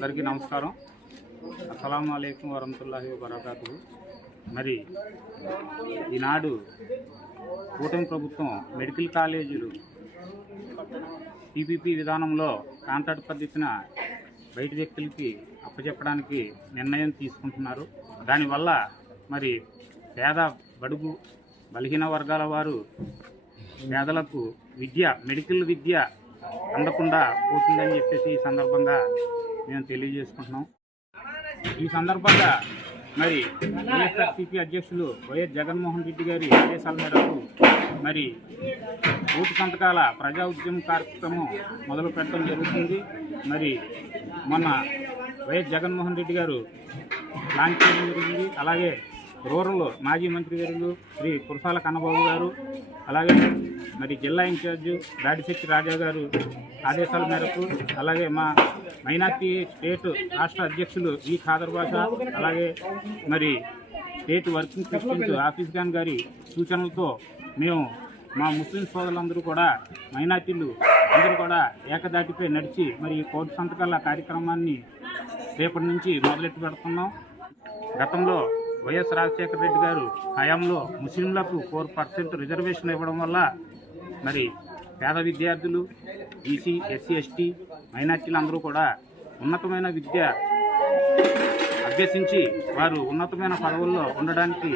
అందరికీ నమస్కారం. అస్సలం అయికం వరహతుల్లాహి వబర్కాతు మరి ఈనాడు కూటమి ప్రభుత్వం మెడికల్ కాలేజీలు పీపీపీ విధానంలో కాంట్రాక్ట్ పద్ధతిన బయట వ్యక్తులకి అప్పచెప్పడానికి నిర్ణయం తీసుకుంటున్నారు. దానివల్ల మరి పేద బడుగు బలహీన వర్గాల వారు పేదలకు విద్య మెడికల్ విద్య అందకుండా పోతుందని చెప్పేసి ఈ సందర్భంగా మేము తెలియజేసుకుంటున్నాం. ఈ సందర్భంగా మరి వైఎస్ఆర్సీపీ అధ్యక్షులు వైఎస్ జగన్మోహన్ రెడ్డి గారి ఆదేశాల మేరకు మరి ఓటు సంతకాల ప్రజా ఉద్యమ కార్యక్రమం మొదలు పెట్టడం జరుగుతుంది. మరి మొన్న వైఎస్ జగన్మోహన్ రెడ్డి గారు లాంచ్ చేయడం జరిగింది. అలాగే రూరల్ మాజీ మంత్రి గారు శ్రీ కురసాల కన్నబాబు గారు అలాగే మరి జిల్లా ఇన్ఛార్జి దాడిశెట్టి రాజా గారు ఆదేశాల మేరకు అలాగే మా మైనార్టీ స్టేట్ రాష్ట్ర అధ్యక్షులు ఈ ఖాదర్ భాష అలాగే మరి state working president Afeez Khan గారి సూచనలతో మేము మా ముస్లిం సోదరులందరూ కూడా మైనార్టీలు అందరూ కూడా ఏకదాటిపై నడిచి మరి ఈ కోటి సంతకాల కార్యక్రమాన్ని రేపటి నుంచి మొదలెట్టి పెడుతున్నాం గతంలో వైఎస్ రాజశేఖర రెడ్డి గారు హయాంలో ముస్లింలకు ఫోర్ పర్సెంట్ రిజర్వేషన్ ఇవ్వడం వల్ల మరి పేద విద్యార్థులు బీసీ ఎస్సీ ఎస్టీ మైనార్టీలు అందరూ కూడా ఉన్నతమైన విద్య అభ్యసించి వారు ఉన్నతమైన పదవుల్లో ఉండడానికి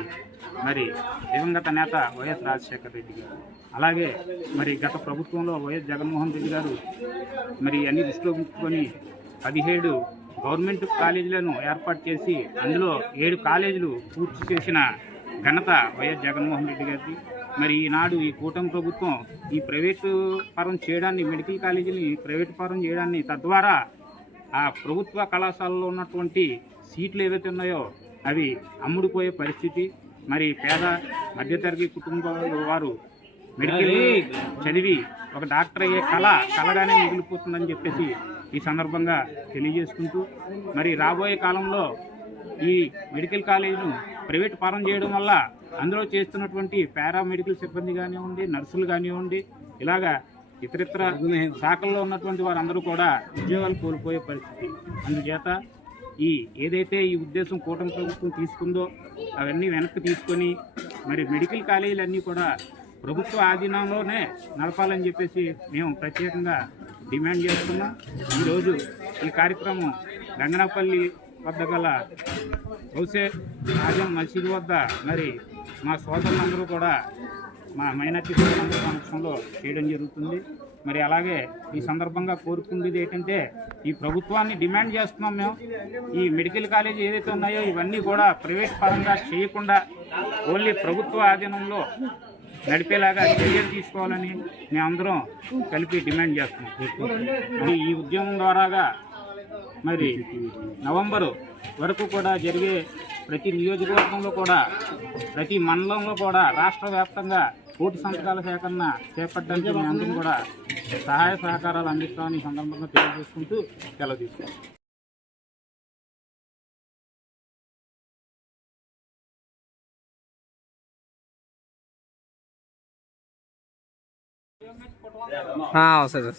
మరి దివంగత నేత వైఎస్ రాజశేఖర రెడ్డి గారు. అలాగే మరి గత ప్రభుత్వంలో వైఎస్ జగన్మోహన్ రెడ్డి గారు మరి అన్ని దృష్టిలో ఉంచుకొని పదిహేడు గవర్నమెంట్ కాలేజీలను ఏర్పాటు చేసి అందులో ఏడు కాలేజీలు పూర్తి చేసిన ఘనత వైఎస్ జగన్మోహన్ రెడ్డి గారిది. మరి ఈనాడు ఈ కూటమి ప్రభుత్వం ఈ ప్రైవేటు పరం చేయడాన్ని మెడికల్ కాలేజీని ప్రైవేటు పరం చేయడాన్ని తద్వారా ఆ ప్రభుత్వ కళాశాలలో ఉన్నటువంటి సీట్లు ఏవైతే ఉన్నాయో అవి అమ్ముడుపోయే పరిస్థితి. మరి పేద మధ్యతరగతి కుటుంబాల వారు మెడికల్ చదివి ఒక డాక్టర్ అయ్యే కళ కళగానే మిగిలిపోతుందని చెప్పేసి ఈ సందర్భంగా తెలియజేసుకుంటూ మరి రాబోయే కాలంలో ఈ మెడికల్ కాలేజీను ప్రైవేట్ పరం చేయడం వల్ల అందులో చేస్తున్నటువంటి పారామెడికల్ సిబ్బంది కానివ్వండి నర్సులు కానివ్వండి ఇలాగా ఇతరితర శాఖల్లో ఉన్నటువంటి వారందరూ కూడా ఉద్యోగాలు కోల్పోయే పరిస్థితి. అందుచేత ఈ ఏదైతే ఈ ఉద్దేశం కూటమి ప్రభుత్వం తీసుకుందో అవన్నీ వెనక్కి తీసుకొని మరి మెడికల్ కాలేజీలన్నీ కూడా ప్రభుత్వ ఆధీనంలోనే నడపాలని చెప్పేసి మేము ప్రత్యేకంగా డిమాండ్ చేస్తున్నాం. ఈరోజు ఈ కార్యక్రమం గంగనపల్లి వద్ద గల హౌసే ఆజం మసీదు వద్ద మరి మా సోదరులందరూ కూడా మా మైనార్టీ సోదరులందరూ సమక్షంలో చేయడం జరుగుతుంది. మరి అలాగే ఈ సందర్భంగా కోరుకునేది ఏంటంటే ఈ ప్రభుత్వాన్ని డిమాండ్ చేస్తున్నాం మేము. ఈ మెడికల్ కాలేజీ ఏదైతే ఉన్నాయో ఇవన్నీ కూడా ప్రైవేట్ పరంగా చేయకుండా ఓన్లీ ప్రభుత్వ ఆధీనంలో నడిపేలాగా చర్యలు తీసుకోవాలని మేమందరం కలిపి డిమాండ్ చేస్తున్నాం. మరి ఈ ఉద్యమం ద్వారాగా మరి నవంబరు వరకు కూడా జరిగే ప్రతి నియోజకవర్గంలో కూడా ప్రతి మండలంలో కూడా రాష్ట్ర వ్యాప్తంగా కోటి సంతకాల సేకరణ చేపట్టడానికి మేమందరం కూడా సహాయ సహకారాలు అందిస్తామని సందర్భంగా తెలియజేసుకుంటూ సెలవు వస్తుంది